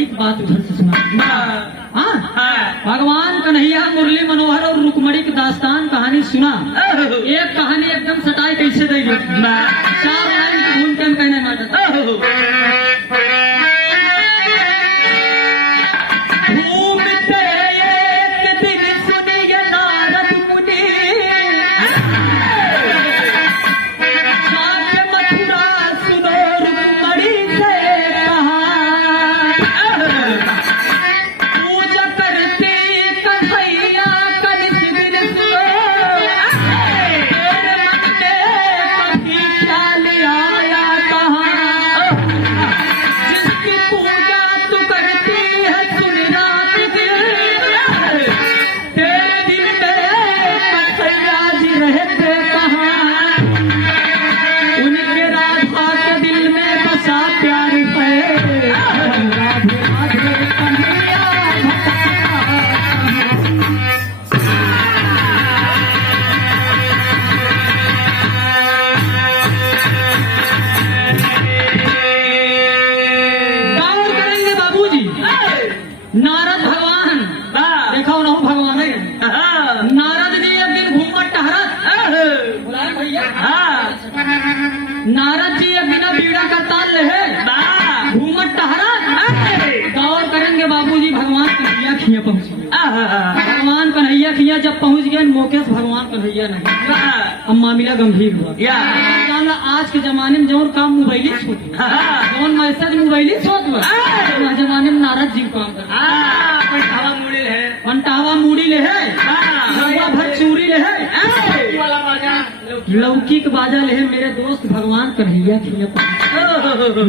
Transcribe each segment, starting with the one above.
रुक्मणी की बात उधर से सुना। हाँ, भगवान कन्हैया मुरली मनोहर और रुक्मणी की दास्तान कहानी सुना। एक कहानी एकदम सटाई कैसे देगी, 4 लाइन घूम के हम कहने मारते नारद भगवान देखा ना भगवान है। नारद जी एक दिन घूमत टहरत बुलाए भैया। नारद जी एक दिन बीड़ा का ताल ले घूमत टहरत गौर करेंगे बाबूजी भगवान कन्हैया खिया पहुंच गए। भगवान कन्हैया खिया जब पहुंच गए मौके से भगवान कन्हैया नहीं, अब मामला गंभीर हुआ। आज के जमाने में जौन काम मोबाइली जौन मैसेज मोबाइली सोच जमाने में नारद जी काम कर पंटावा मूड़ी ले है भर चूड़ी ले है लौकी के बाजा ले है। मेरे दोस्त भगवान कन्हैया खिया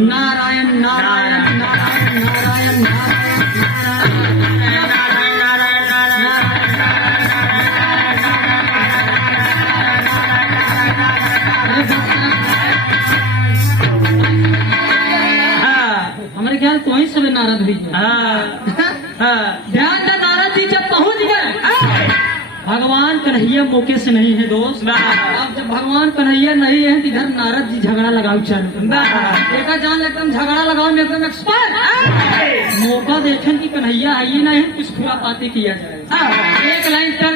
नारायण नारायण नारायण नारायण हमारे ख्याल तो ही सब नारद हुई। ध्यान था नारद जी जब पहुंच गए भगवान कन्हैया मौके से नहीं है दोस्त। अब जब भगवान कन्हैया नहीं है इधर नारद जी झगड़ा लगाओ चालू देखा जान एकदम झगड़ा लगाओ में एकदम एक्सपर्ट मौका देखें कि कन्हैया आइए ना है कुछ खुरापाती किया जाए। एक लाइन तक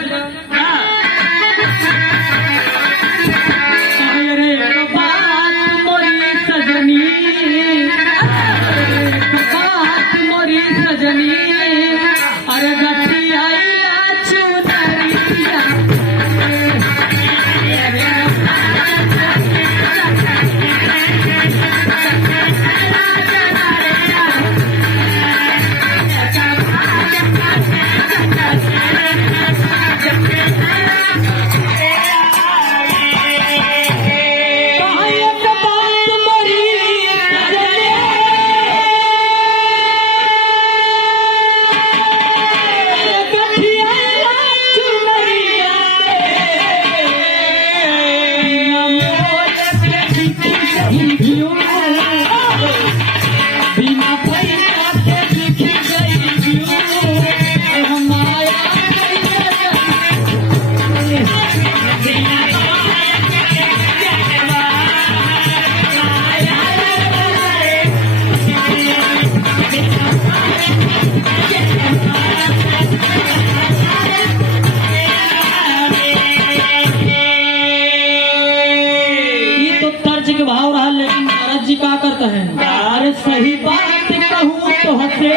क्या करता है। अरे सही बात कहूँ तो हंसे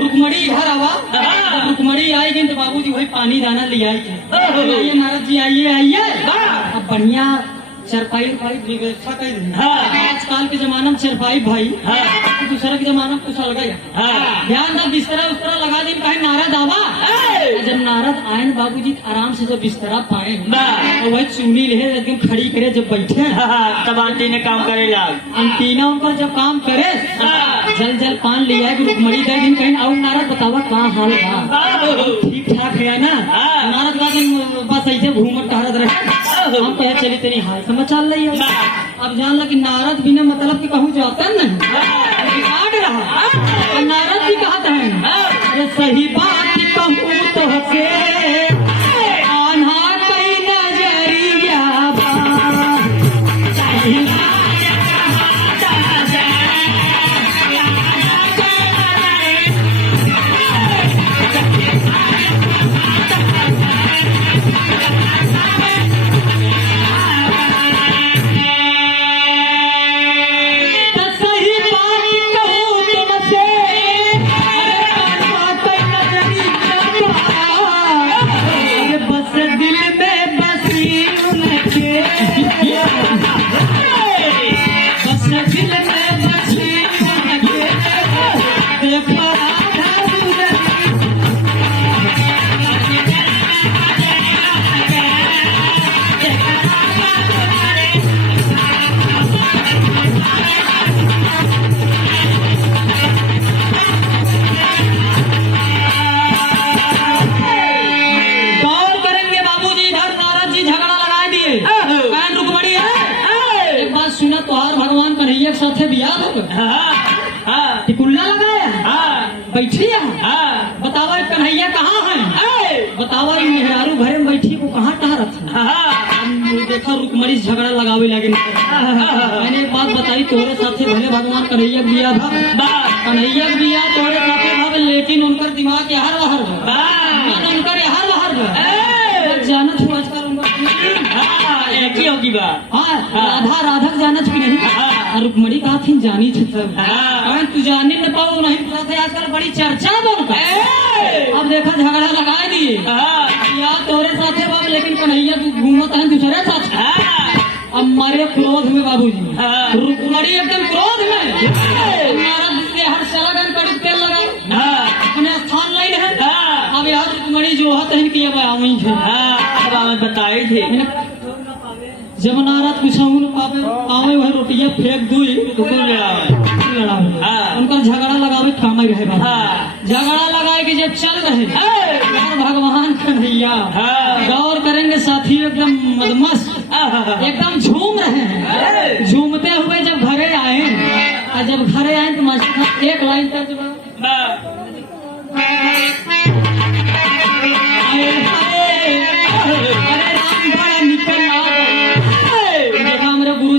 रुक्मणी घर आवा रुक्मणी आएगी तो बाबूजी वही पानी दाना ले आइए नारद जी आइए आइए। अब बढ़िया चरपाई व्यवस्था कर आजकल के जमाना में चरपाई भाई दूसरा के जमाना में कुछ अलग ध्यान था बिस्तरा उस्तरा लगा दी कहे नारद आवा। जब नारद आए बाबूजी आराम से जब बिस्तरा पाए और वही चुनी ले एकदम खड़ी करे जब बैठे तब आंटी ने काम करेगा। अंटीना उनका जब काम करे जल जल पान ले आए रुक्मणी दे दिन कहीं और नारद बतावा कहाँ हाल बा ठीक ठाक है ना। नारद का बस ऐसे घूमत टहरत रहे हम कहे चली तेरी हाल समाचार ले। अब जान लगी नारद बिना मतलब कि कहूँ जाता नहीं काट रहा। नारद जी कहते हैं अरे सही बात कहूँ तो हंसे आन्हा कई नजरिया एक साथे बियाह हो गए, टिकुल्ला लगाया, बैठी है, बतावा कन्हैया कहाँ है, बतावा मेहरारू घरे में बैठी को कहाँ टहरत है। देखा रुकमणी झगड़ा लगावे लगे। मैंने एक बात बताई, तोरे साथे भले भगवान कन्हैया के बियाह था, कन्हैया के बियाह तोरे साथे भाव, लेकिन उनकर दिमाग यहाँ बाहर उनकर यहाँ बाहर जानत हो आजकल एक ही होगी बात। हाँ, राधा राधा जानत की नहीं, रुकमणी कहा थी जानी थी तब, तू जाने न पाओ नहीं पता था। आजकल बड़ी चर्चा बनता, अब देखा झगड़ा लगा दिए या तोरे साथे बाबू, लेकिन कन्हैया तू घूमत है दूसरे साथ। अब मारे क्रोध में बाबूजी, रुकमणी एकदम क्रोध में हर सलागन कड़ी तेल लगा, अपने स्थान नहीं रहे। अब यार रुकमणी जो है इनकी अब आवी है, बताई थी जब नाराज कुछ आवे वह रोटियां फेंक दुई लड़ा उनका झगड़ा लगावे काम ही रहे। झगड़ा लगाए कि जब चल रहे भगवान कन्हैया गौर करेंगे साथी, एकदम मदमस्त एकदम झूम रहे हैं। झूमते हुए जब घरे आए, और जब घरे आए तो मास्टर एक लाइन तक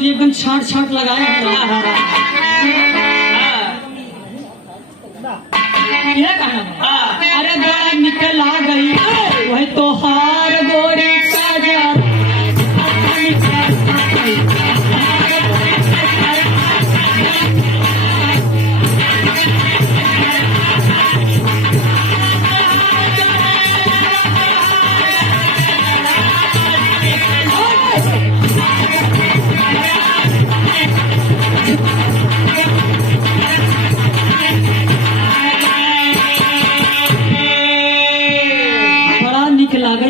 एकदम छाट छाट लगाए। ये कहना अरे बड़ा निकल आ गई वही तो हार गोरी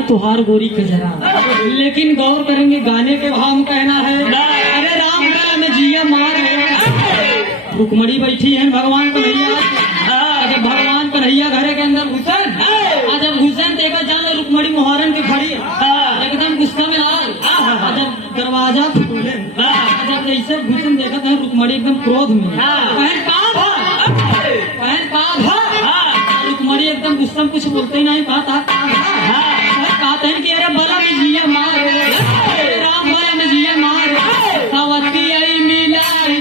तुहार गोरी के जरा, लेकिन गौर करेंगे गाने के भाव में कहना है अरे राम गला में जिया मार है। रुकमणी बैठी है भगवान कन्हैया, जब भगवान कन्हैया घरे के अंदर घुसन, जब घुसन देखा जान रुकमणी मुहारन की खड़ी एकदम गुस्सा में लाल, जब दरवाजा खोले जब जैसे घुसन देखा था रुकमणी एकदम क्रोध में, बहन कहाँ था, बहन कहाँ था। रुकमणी एकदम गुस्सा में कुछ बोलते ही नहीं, कहा था कहते हैं कि अरे बला में जिया मार, राम बला में जिया मार, सावती आई मिलाई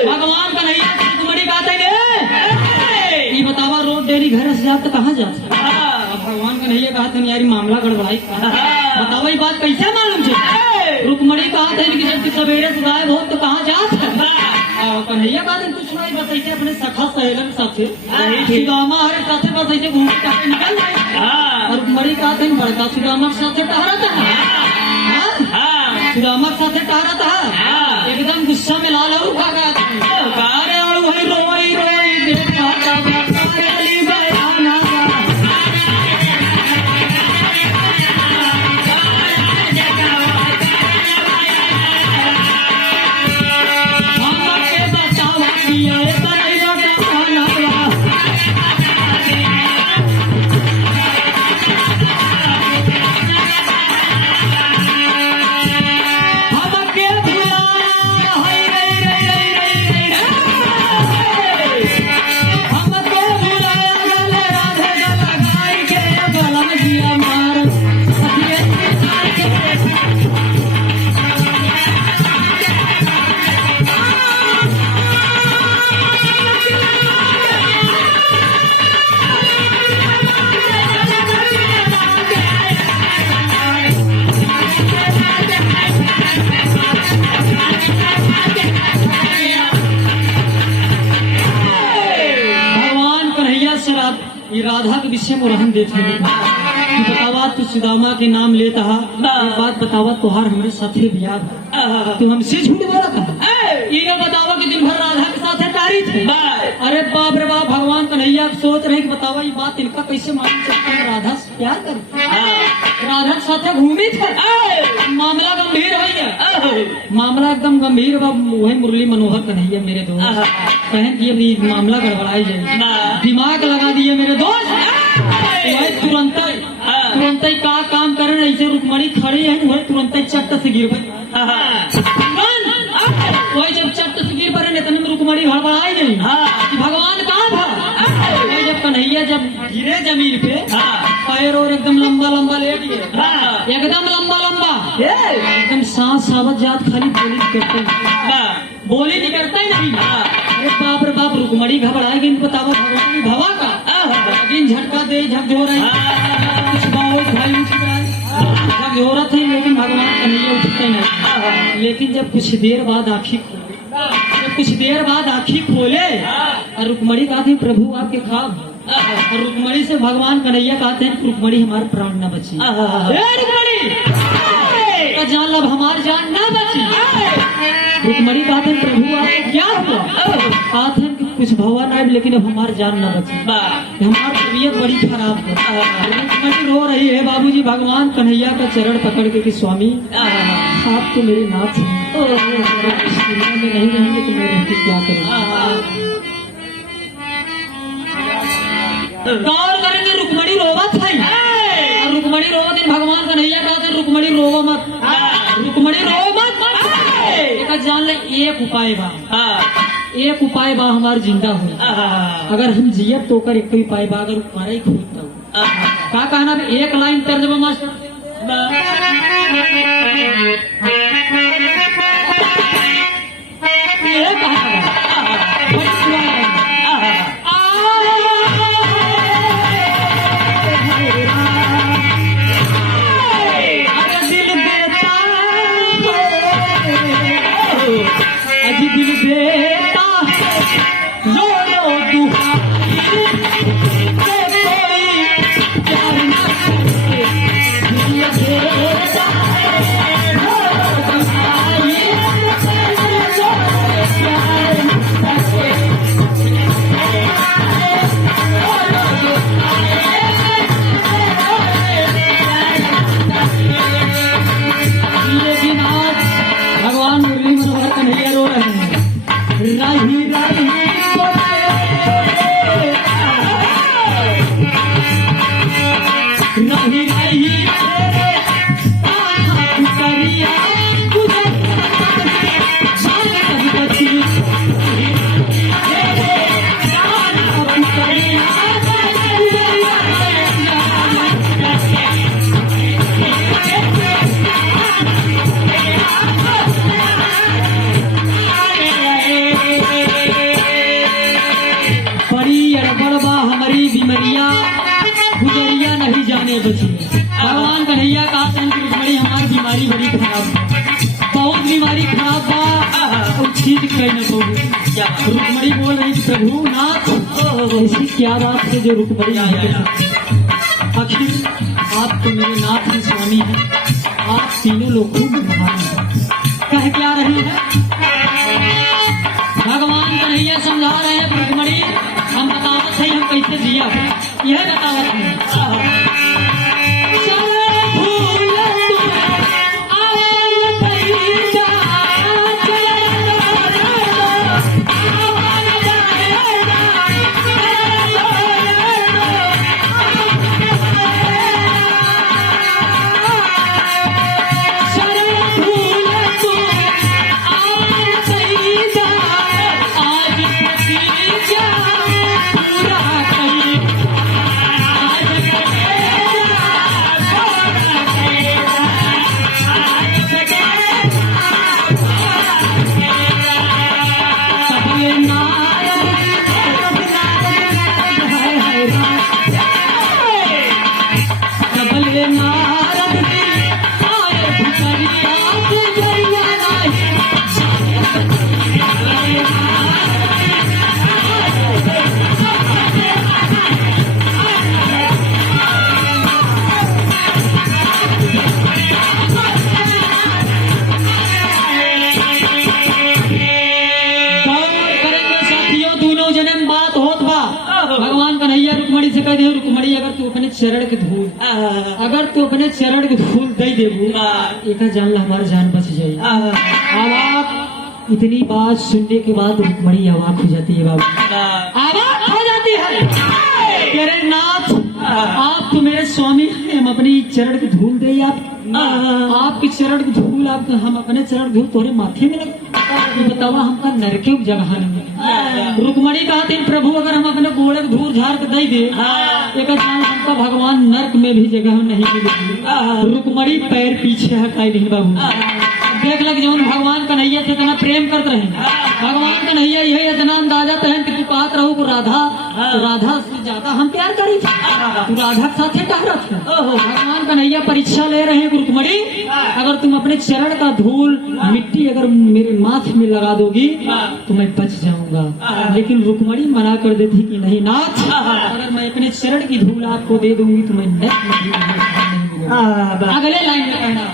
भगवान कन्हैया रुकमणी कहते हैं ये बतावा रोड डेली घर से जाते कहाँ जाते। भगवान कन्हैया कहते हैं यार मामला गड़बड़ाई, बतावा ये बात कैसे मालूम है। रुकमणी कहते हैं कि जब सवेरे से गायब हो तो कहाँ जाते। कन्हैया कहते हैं कुछ नहीं, बस ऐसे अपने सखा सहेलन साथे सुदामा हरे साथे बस ऐसे घूम के निकल जाए। और रुकमणी कहते हैं बड़का सुदामा के साथे टहरा था, सुदामा के साथे टहरा था, एकदम गुस्सा में लाल और रोई रोई देखा ये राधा के विषय में रहन देते बतावा तू सुदामा के नाम लेता है, बात बतावा तुहार हमारे साथे बियाह तू हमसे झूठ बोला था। ये बतावा कि दिन भर राधा के साथ तारी थे। अरे बाप रे बाप, भगवान कन्हैया अब सोच रहे कि बतावा ये बात इनका कैसे मालूम चलता है राधा से प्यार कर राधा के साथ घूमी थे मामला गंभीर हो गया मामला एकदम गंभीर बा वही मुरली मनोहर कन्हैया मेरे दोस्त कहें कि ये मामला गड़बड़ाई जाए दिमाग लगा दिए मेरे दोस्त वही तुरंत ही का काम करे ऐसे रुकमणी खड़ी है वही तुरंत ही चट्ट से गिर गई वही जब चट्ट से गिर पड़े इतने में रुकमणी हड़बड़ाई गई कि भगवान कहाँ था वही जब कन्हैया जब गिरे जमीन पे पैर और एकदम लंबा लंबा लेट गए एकदम लंबा लंबा एकदम सांस सावत जात खाली बोली नहीं करता ही नहीं अरे बाप रे बाप रुकमणी घबराएगी बतावा भगवान भवा का लेकिन झटका दे झकझोर कुछ भाई झकझोरा थे लेकिन भगवान कन्हैया उठते नहीं लेकिन जब कुछ देर बाद आँखी खोले और रुकमणी कहा थे प्रभु आपके ख्वाब और रुकमणी से भगवान कन्हैया कहते हैं रुकमणी हमारे प्राण न बची जान लब हमारी जान न बची रुकमणी कहते हैं प्रभु आपको क्या हुआ कहते हैं कि कुछ भवन आए लेकिन अब हमारी जान न बची हमारी तबीयत बड़ी खराब है रुकमणी रो रही है बाबूजी भगवान कन्हैया का चरण पकड़ के कि स्वामी आप तो मेरे नाथ हैं इस दुनिया में नहीं रहेंगे तो मैं रहकर क्या करूँ गौर करेंगे रुकमणी रोवत है और रुकमणी रोवत है भगवान कन्हैया कहते हैं रुकमणी रोवो मत रुकमणी रो मत एक जान ले एक उपाय बा हमार जिंदा हो अगर हम जियत तो कर एक उपाय बा अगर मारा ही खोजता हूँ क्या कहना एक लाइन तर्जमा मास्टर ये दिल देता जोड़ो दुहाई प्यार न करे दिल देता जोड़ो दुहाई लेकिन आज भगवान मुरली मनोहर कन्हैया रो रहे हैं राही राही राही राही करिया गुजरिया नहीं जाने बची भगवान कन्हैया कहा रुकमणी हमारी बीमारी बड़ी खराब बहुत बीमारी खराब बा ठीक कहीं न रुकमणी बोल रही थी प्रभु नाथ ऐसी क्या बात है जो रुकमणी आखिर आप तो मेरे नाथ हैं स्वामी हैं आप तीनों लोगों में महान हैं कह क्या रहे हैं भगवान कन्हैया समझा रहे हैं रुकमणी हम बतावत है हम कैसे जिया यह बतावत है से कह दे रुकमणी अगर तू अपने चरण के धूल अगर तू अपने चरण के धूल दे देबू एक जान ला हमारी जान बच जाए। अब आप इतनी बात सुनने के बाद रुकमणी अवाक हो जाती है बाबू, अवाक हो जाती है। तेरे नाथ आप तो मेरे स्वामी हैं, हम अपनी चरण की धूल दे आपके चरण की धूल आप हम अपने चरण की धूल तोरे माथे में लग बतावा हमका नरके जगह नहीं। रुकमणी कहते हैं प्रभु अगर हम अपने गोड़े धूल झाड़ के दे दे एक जान हमका भगवान नरक में भी जगह नहीं मिलेगी। रुकमणी पैर पीछे हटाई नहीं बाबू, देख लग जौन भगवान कन्हैया से इतना प्रेम करते रहे, भगवान कन्हैया यही इतना अंदाजा तहन कि तू कहत रहो को राधा तो राधा से ज्यादा हम प्यार करी थी, तू राधा के साथ टहरत है। भगवान कन्हैया परीक्षा ले रहे हैं रुकमणी अगर तुम अपने चरण का धूल मिट्टी अगर मेरे माथे में लगा दोगी तो मैं बच जाऊंगा। लेकिन रुकमणी मना कर देती कि नहीं नाथ अगर मैं अपने चरण की धूल आपको दे दूंगी तो मैं अगले लाइन में कहना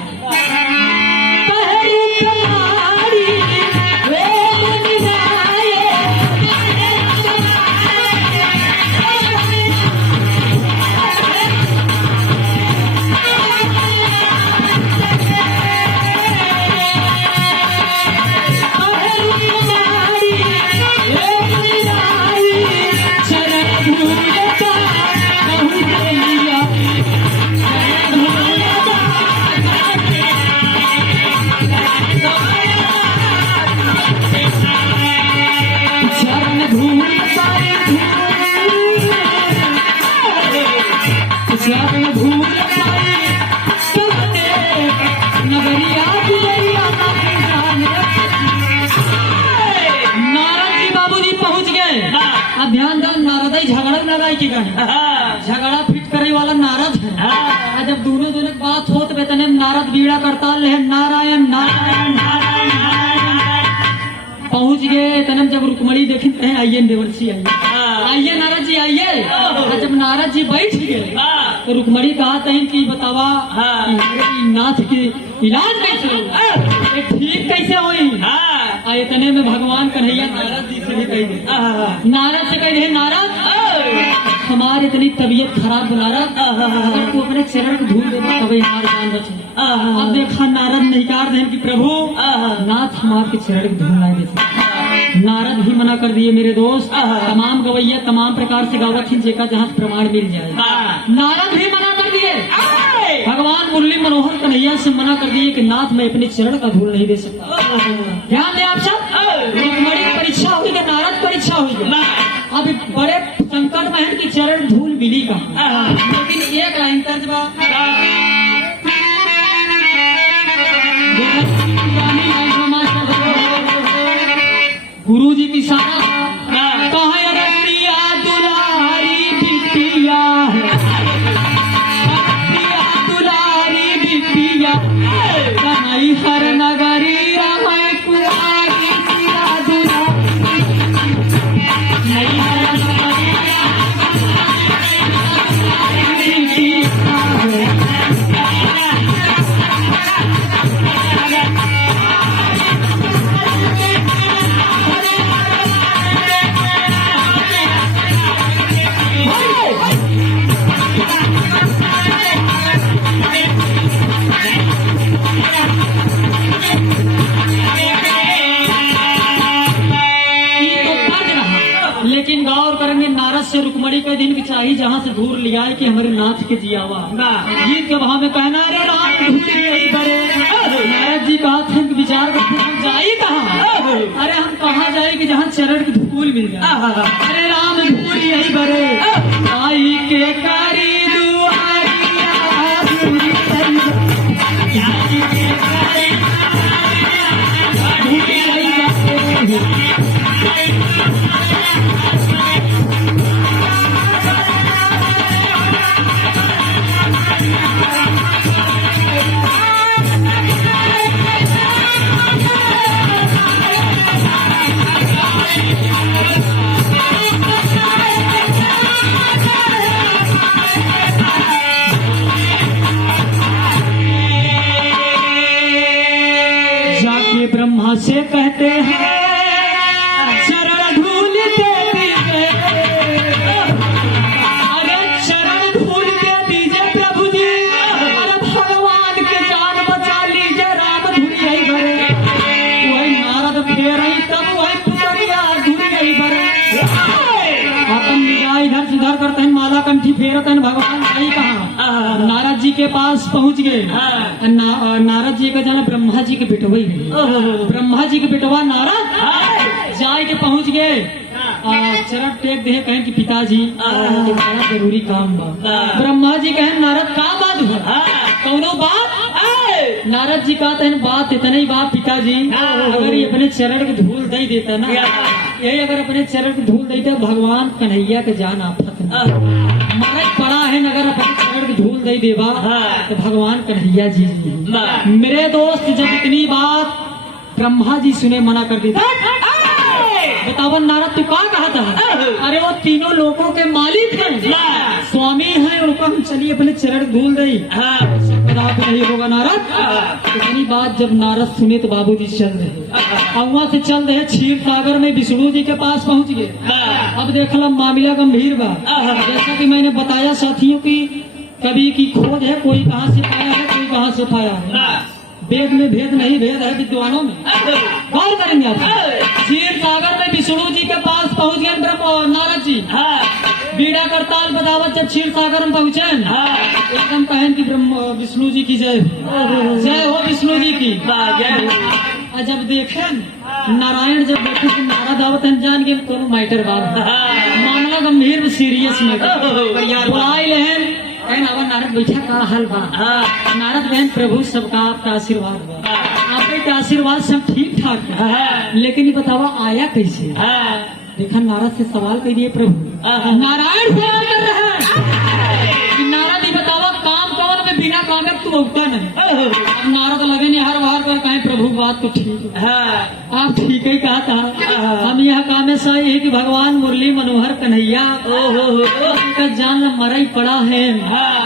ध्यान दान नारद झगड़ा लगाई की झगड़ा फिट करे वाला नारद है। जब दोनों बात होत बेतने नारद बीड़ा करता ले नारायण नारायण नारायण नारायण पहुंच गए तनम जब रुकमणी देखी कहे आइए देवर्षि आइए नारद जी आइए। जब नारद जी बैठ गए तो रुकमणी कहा कि बतावा नाथ की इलाज कैसे ठीक कैसे हुई। इतने में भगवान कन्हैया नारद जी से भी कही नारद से कह नारद हमारी इतनी तबीयत खराब नारद अगर तू अपने चरण धूल दे तभी हमारी जान बचे। अब देखा नारद निकार दें कि प्रभु नाथ हम आपके चरण की धूल लाए देते। नारद भी मना कर दिए मेरे दोस्त, तमाम गवैया तमाम प्रकार से गावत हैं जेका जहाँ प्रमाण मिल जाए। नारद भी मना कर दिए, भगवान मुरली मनोहर कन्हैया से मना कर दिए कि नाथ मैं अपने चरण का धूल नहीं दे सकता। ध्यान दें आप सब, रुकमणी परीक्षा हुई कि नारद परीक्षा हुई। अब बड़े संकट में है कि चरण धूल मिली का, लेकिन एक लाइन तर्जबा गुरु जी की सारा कहा रतिया दुलारी बिटिया दुलारी बिटिया कन्हई हर नगरी रमाय कुआरी लेकिन गौर करेंगे नारद से रुकमणी के दिन की चाहिए जहाँ से धूर लिया है कि हमारे नाथ के जियावा गीत के भाव में कहना रे राम नारद जी कहा थे विचार करते हम जाए कहाँ, अरे हम कहाँ जाए कि जहाँ चरण की धूल मिल जाए। अरे राम धूल यही बरे आई के कारी ब्रह्मा से कहते हैं चरण धूल देती है। अरे फेरत हन भगवान सही कहा नारद जी के पास पहुंच गए। नारद जी का जाना ब्रह्मा जी के बेटवा ही रहे। ब्रह्मा जी के बेटवा नारद जाए के पहुंच गए। चरण टेक दे कहें कि पिताजी ये बड़ा जरूरी काम बा। ब्रह्मा जी कहें नारद का बात हुआ कौनो बात। नारद जी कहते हैं बात इतना ही बात पिताजी अगर ये अपने चरण के धूल दे देता ना यही अगर अपने चरण के धूल देते भगवान कन्हैया के जान आफत मरद पड़ा है अगर अपने चरण के धूल दे देवा तो भगवान कन्हैया जी मेरे दोस्त जब इतनी बात ब्रह्मा जी सुने मना कर दी बतावन नारद तू कहाँ कहा था। अरे वो तीनों लोगों के मालिक हैं स्वामी हैं उनको हम चलिए अपने चरण धूल दई नहीं होगा नारद। इतनी बात जब नारद सुने तो बाबूजी चल रहे और वहाँ से चल रहे क्षीर सागर में विष्णु जी के पास पहुँच गए। अब देख लो मामला गंभीर बा जैसा कि मैंने बताया साथियों की कभी की खोज है कोई कहाँ से पाया है कोई कहाँ से पाया है। वेद में भेद नहीं भेद है विद्वानों में गौर करेंगे आप। क्षीर सागर में विष्णु जी के पास पहुँच गए नारद जी बीड़ा करताल बदावत जब क्षीर सागर में पहुँचे एकदम कहें कि विष्णु जी की जय हो विष्णु जी की और जब देखे नारायण जब देखे कि नारद आवत जान के कोनो मैटर बात मामला गंभीर सीरियस में बुलाई लेहन नारद बैठा का हाल बा। नारद बहन प्रभु सबका आपका आशीर्वाद बा आपके आशीर्वाद सब ठीक ठाक है लेकिन ये बतावा आया कैसे। देखा नारद से सवाल कर दिए प्रभु नारायण सवाल कर रहे हैं नारद ये बतावा काम कौन में बिना काम में तू उगता नहीं। अब नारद लगे नहीं हर बार पर कहें प्रभु बात तो ठीक है आप ठीक ही कहा था। हम यह काम ऐसा है कि भगवान मुरली मनोहर कन्हैया उनका जान मरा ही पड़ा है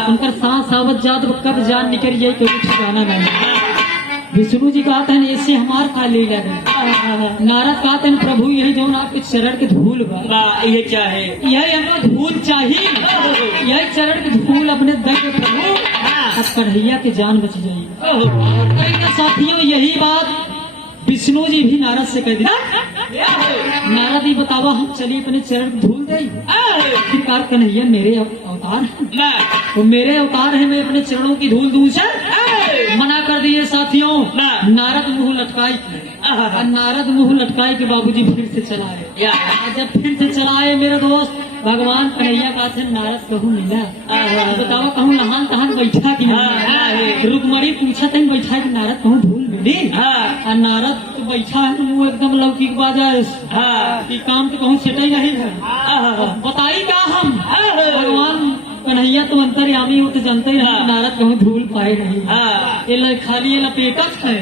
उनका सांस आवत जात कब जान निकल जाए कोई ठिकाना नहीं। विष्णु जी कहते हैं ऐसे हमार का लीला है। नारद कहते हैं प्रभु यही जो आपके चरण के धूल बा ये क्या है यही हमें धूल चाहिए यही चरण के धूल अपने दर के प्रभु अब कन्हैया की जान बच जाएगी। साथियों यही बात विष्णु जी भी नारद से कह दिया नारद ही बतावा हम चलिए अपने चरण धूल दे फिर कन्हैया मेरे अवतार है वो मेरे अवतार है मैं अपने चरणों की धूल दूं मना कर दिए साथियों। नारद मुंह लटकाई नारद मुंह लटकाई के बाबूजी फिर से चलाए जब फिर से चलाए मेरे दोस्त भगवान कन्हैया का नारद कहूँ मिला बताओ कहूँ नहान तहान बैठा की रुकमणी पूछा था बैठा कि नारद कहूँ धूल मिली नारद तो बैठा है मुँह एकदम लौकिक बाजा कि काम तो कहूँ सेटा ही नहीं है बताई क्या हम भगवान कन्हैया तो अंतर्यामी हो तो जानते ही नारद कहूँ धूल पाए नहीं ये खाली ये लपेटक है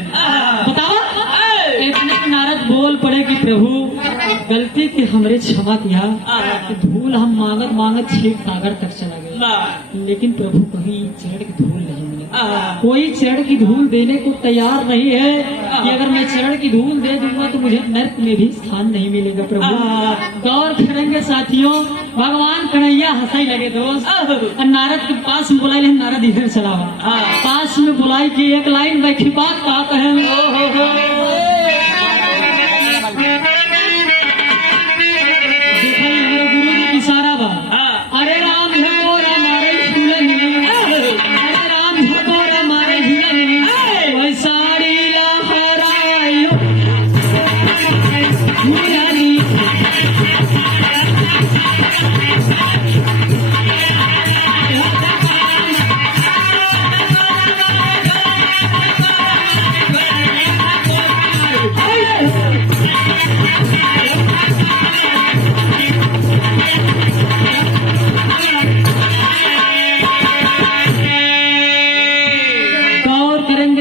बताओ इतने नारद बोल पड़े कि प्रभु गलती की हमरे क्षमा किया धूल हम मांगत मांगत क्षीर सागर तक चला गए लेकिन प्रभु कहीं चरण की धूल नहीं मिली कोई चरण की धूल देने को तैयार नहीं है कि अगर मैं चरण की धूल दे दूंगा तो मुझे नर्क में भी स्थान नहीं मिलेगा प्रभु। गौर करेंगे साथियों भगवान कन्हैया हंसाई लगे दोस्त नारद के पास में बुलाई नारद इधर चला पास में बुलाई की एक लाइन बैठी बात कहा कहें सारा बा अरे राम झकोरा मारे झूला नहीं अरे राम झकोरा मारे झूला नहीं वही साड़ी लहराई झूला नहीं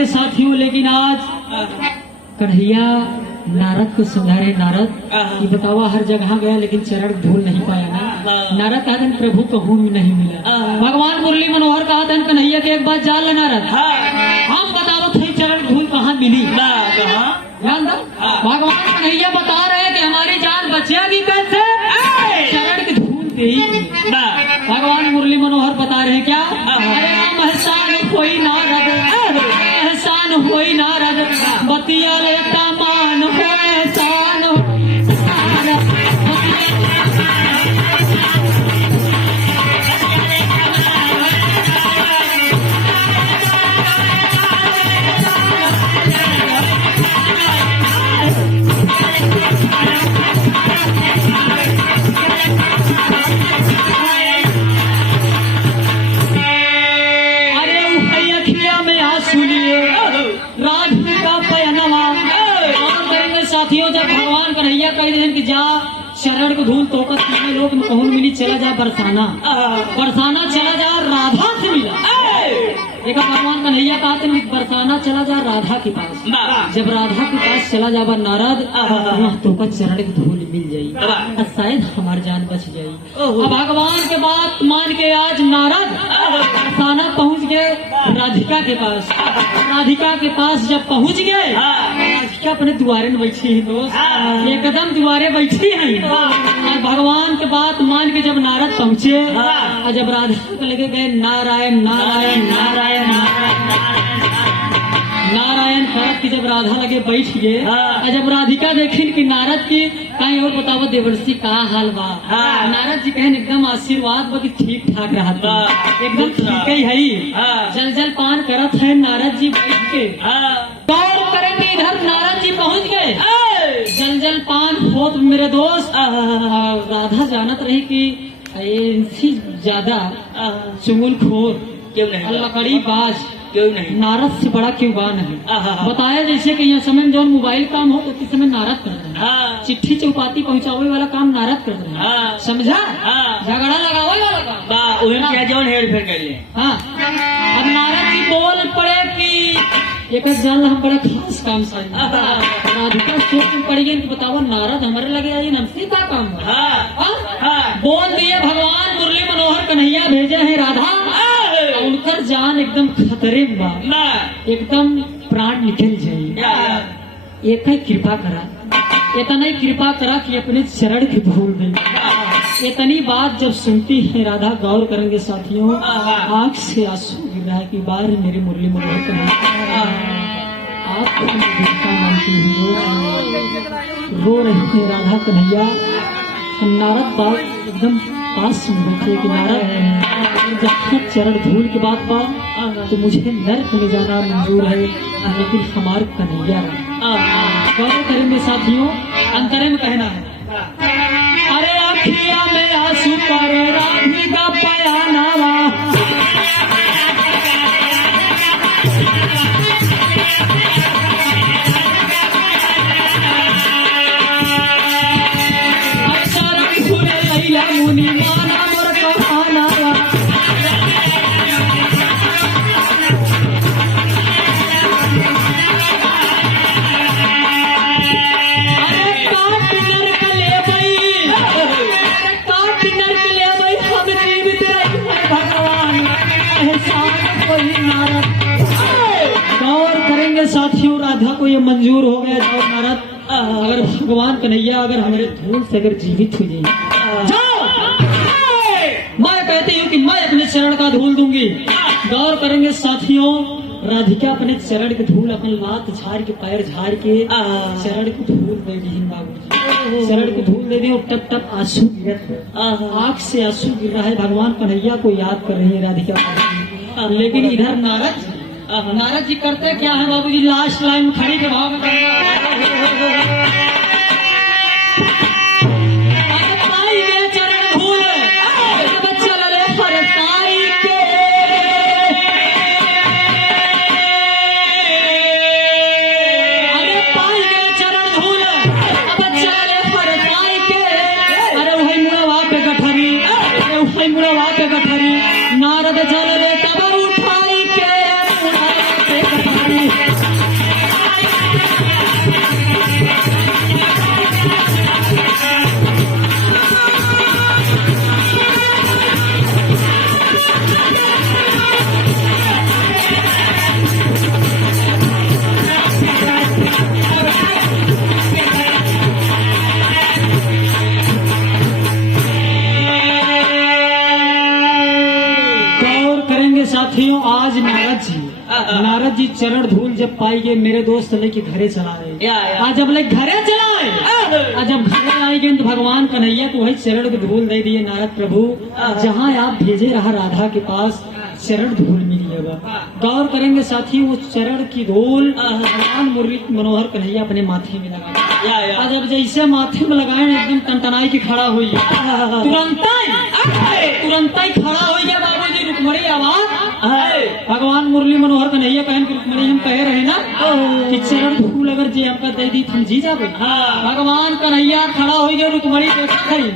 साथियों लेकिन आज कन्हैया नारद को सुधारे नारद ये बतावा हर जगह गया लेकिन चरण धूल नहीं पाया ना नारद कहते हैं प्रभु कहूँ नहीं मिला भगवान मुरली मनोहर कहते हैं कन्हैया के एक बात जान ले नारद हम बताओ थे चरण धूल कहाँ मिली भगवान कन्हैया बता रहे हैं कि हमारी जान बचेगी कैसे चरण की धूल देगी भगवान मुरली मनोहर बता रहे हैं क्या अरे राम एहसान कोई नारद एहसान होई नारद बतिया लेता मान हो एहसान जा चरण को धूल तोकत तीनों लोग में कहूँ मिली चला जा बरसाना चला जा राधा से मिला। देखा भगवान कन्हैया कहते हैं बरसाना चला जा राधा के पास। जब राधा के पास चला जाबा नारद वहाँ तोकत चरण की धूल मिल जाई और शायद हमार जान बच जाई। अब भगवान के बात मान के आज नारद बरसाना पहुँच गए राधिका के पास। राधिका के पास जब पहुँच गए राधिका अपने द्वारे में बैठी है दोस्त, एकदम द्वारे बैठी है। और भगवान के बात मान के जब नारद पहुँचे और जब राधा को लगे गए नारायण नारायण नारायण नारायण करत की जब राधा लगे बैठ गए और जब राधिका देखिन कि नारद की कहीं और बताओ देवर्षि का हाल बा। नारद जी कहन एकदम आशीर्वाद बा कि ठीक ठाक रहा एकदम ठीक ही है। जल जल पान करत है नारद जी बैठ के दौड़ करेंगे इधर नारद जी पहुँच गए। जल जल पान होत मेरे दोस्त राधा जानत रही कि इनसे ज्यादा चुगलखोर क्यों नहीं, लकड़ी बाज क्यों नहीं, नारद से बड़ा क्यों बा नहीं। बताया जैसे कि यहाँ समय में जो मोबाइल काम हो तो किस समय नारद कर रहे हैं, चिट्ठी चौपाती पहुँचावे वाला काम नारद कर रहे हैं, समझा, झगड़ा लगावे वाला काम क्या जौन हेर फेर कर ले। हाँ अब नारद जी बोल पड़े कि एक जान हम बड़ा खास काम सारी राधिका सोच में पड़ गई कि बताओ नारद हमारे लगे आई नमस्ते का काम बोल दिए भगवान मुरली मनोहर कन्हैया भेजे हैं राधा उनकर जान एकदम खतरे में बा, एकदम प्राण निकल जाये। एक ही कृपा करा, इतना ही कृपा करा कि अपने चरण की धूल दे। इतनी बात जब सुनती है राधा गौर करेंगे साथियों आंख से आंसू गिर रहा है कि बार मेरे मुरली मनोहर कन्हैया आप मानती हूँ रो रही है राधा कन्हैया। नारद बात एकदम पास में बैठे कि नारद जहाँ चरण धूल की बात बा तो मुझे नर्क में जाना मंजूर है लेकिन हमारे कन्हैया गौर करेंगे साथियों अंतरे में कहना है अरे अखिया में आंसू करे राधिका पयानावा मुनि माना मोर कहानावा गौर करेंगे साथियों राधा को ये मंजूर हो गया जाओ नारद अगर भगवान कन्हैया अगर हमारे धूल से अगर जीवित हो जाए जाओ मैं कहती हूँ कि मैं अपने चरण का धूल दूंगी। गौर करेंगे साथियों राधिका अपने चरण की धूल अपने लात झाड़ के पैर झाड़ के चरण की धूल दे दी बाबू चरण की धूल दे दी और टप टप आंसू गिर आंख से आंसू गिर रहा है। भगवान कन्हैया को याद कर रही है राधिका लेकिन इधर नारद जी करते क्या है बाबूजी लास्ट लाइन खड़ी के भाव में चरण धूल बच्चा लले फरसाई के अरे पाई गए चरण धूल बच्चा लले फरसाई के अरे वही मुड़वा पे गठरी अरे वही मुड़वा पे गठरी नारद जल ले तब उठाई के साथियों आज नारद जी चरण धूल जब पाई गए मेरे दोस्त लेके घरे चला गए। आज जब ले घरे चला गए जब घरे आई गए तो भगवान कन्हैया को वही चरण की धूल दे दिए नारद प्रभु जहाँ आप भेजे रहा राधा के पास चरण धूल मिलिएगा। गौर करेंगे साथियों वो चरण की धूल भगवान मुरली मनोहर कन्हैया अपने माथे में लगा और जब जैसे माथे में लगाए एकदम टनटनाई की खड़ा हुई तुरंत ही खड़ा हो गया बाबू जी रुक्मणी आवाज है भगवान मुरली मनोहर कन्हैया कहन कि रुक्मणी हम कहे रहे ना कि चरण धूल अगर जे हमका दे दी हम जी जाबे भगवान कन्हैया खड़ा हो गए रुक्मणी देखा खड़ी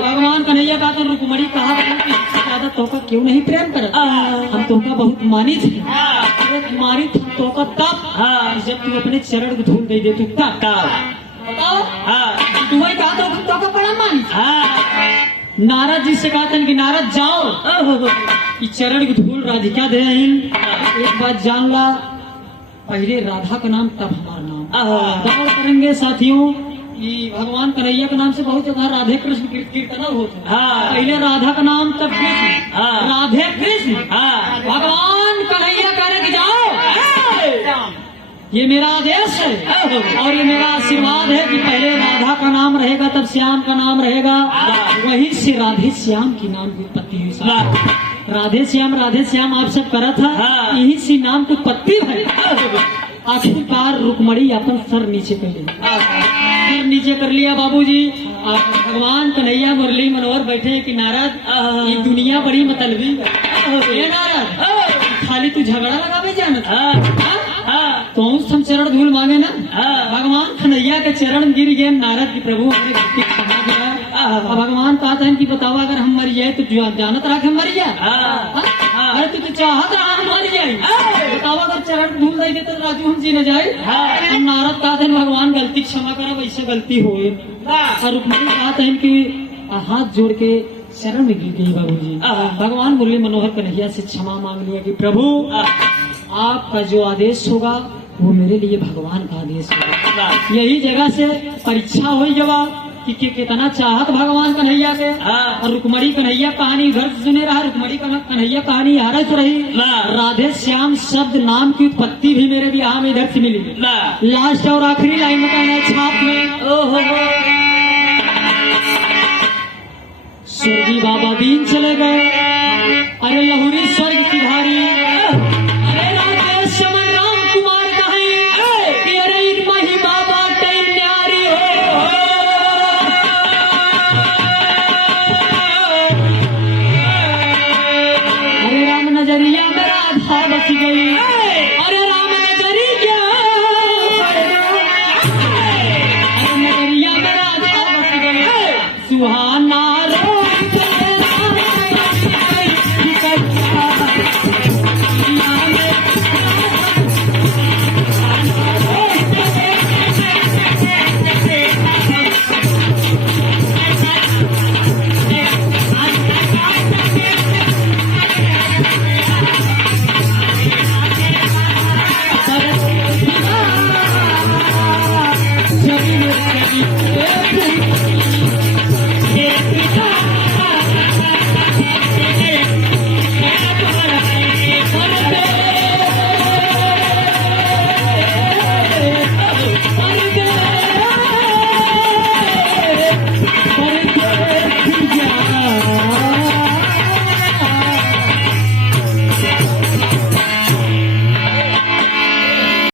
भगवान कन्हैया का तो रुक्मणी कहा कि ज्यादा तोका क्यों नहीं प्रेम कर हम तुमका बहुत मानी थे मानी थी तोका तब जब तू अपने चरण को धूल दे दे तू तब बताओ तुम्हें कहा तो बड़ा मानी नारद जी से कहा था कि नारद जाओ कि चरण की धूल राधिका दे एक बात जान ला पहले राधा का नाम तब हमारा नाम दौड़ करेंगे साथियों कि भगवान कन्हैया के नाम से बहुत जगह राधे कृष्ण कीर्तन होते हैं पहले राधा का नाम तब कृष्ण राधे कृष्ण भगवान कन्हैया कहने की जाओ ये मेरा आदेश है और ये मेरा आशीर्वाद है कि पहले राधा का नाम रहेगा तब श्याम का नाम रहेगा वहीं से राधे श्याम की नाम की उत्पत्ति हुई राधे श्याम आप सब करा था यही से नाम की उत्पत्ति है आखिरकार रुक्मणी अपन सर नीचे कर लिया सर नीचे कर लिया बाबूजी भगवान कन्हैया मुरली मनोहर बैठे कि नारद ये दुनिया बड़ी मतलबी है नारद खाली तू झगड़ा लगावे जाना तो हम चरण धूल मांगे ना भगवान कन्हैया के चरण गिर गए नारद की प्रभु हमने गलती क्षमा किया भगवान कहते हैं कि बताओ अगर हम मर जाए तो जानत रहा हम मर जाए अरे तू चाहत रहा हम मर जाए बताओ अगर चरण धूल दे तो राजू हम जी न जाए हम नारद कहते हैं भगवान गलती क्षमा करा वैसे गलती हो और रुक्मणी कहते हैं कि हाथ जोड़ के शरण में गिर गई बाबूजी भगवान मुरली मनोहर कन्हैया से क्षमा मांग लिया कि प्रभु आपका जो आदेश होगा वो मेरे लिए भगवान का आदेश होगा यही जगह से परीक्षा हुई जवाब कि कितना चाहत भगवान कन्हैया के और रुक्मणी कन्हैया कहानी घर से सुने रहा रुक्मणी कन्हैया कहानी हारत रही राधे श्याम शब्द नाम की उत्पत्ति भी मेरे बिहार में इधर से मिली लास्ट और आखिरी लाइन में कहना है छाप में स्वर्गीय बाबा दीन चले गए अरे लहुरी स्वर्ग सिधारी अरे राकेश चमन राम कुमार कहें कि अरे एक महिमा बाटे न्यारी हो अरे राम नजरिया में राधा बच गई अरे राम नजरिया अरे नजरिया में राधा बच गई सुहा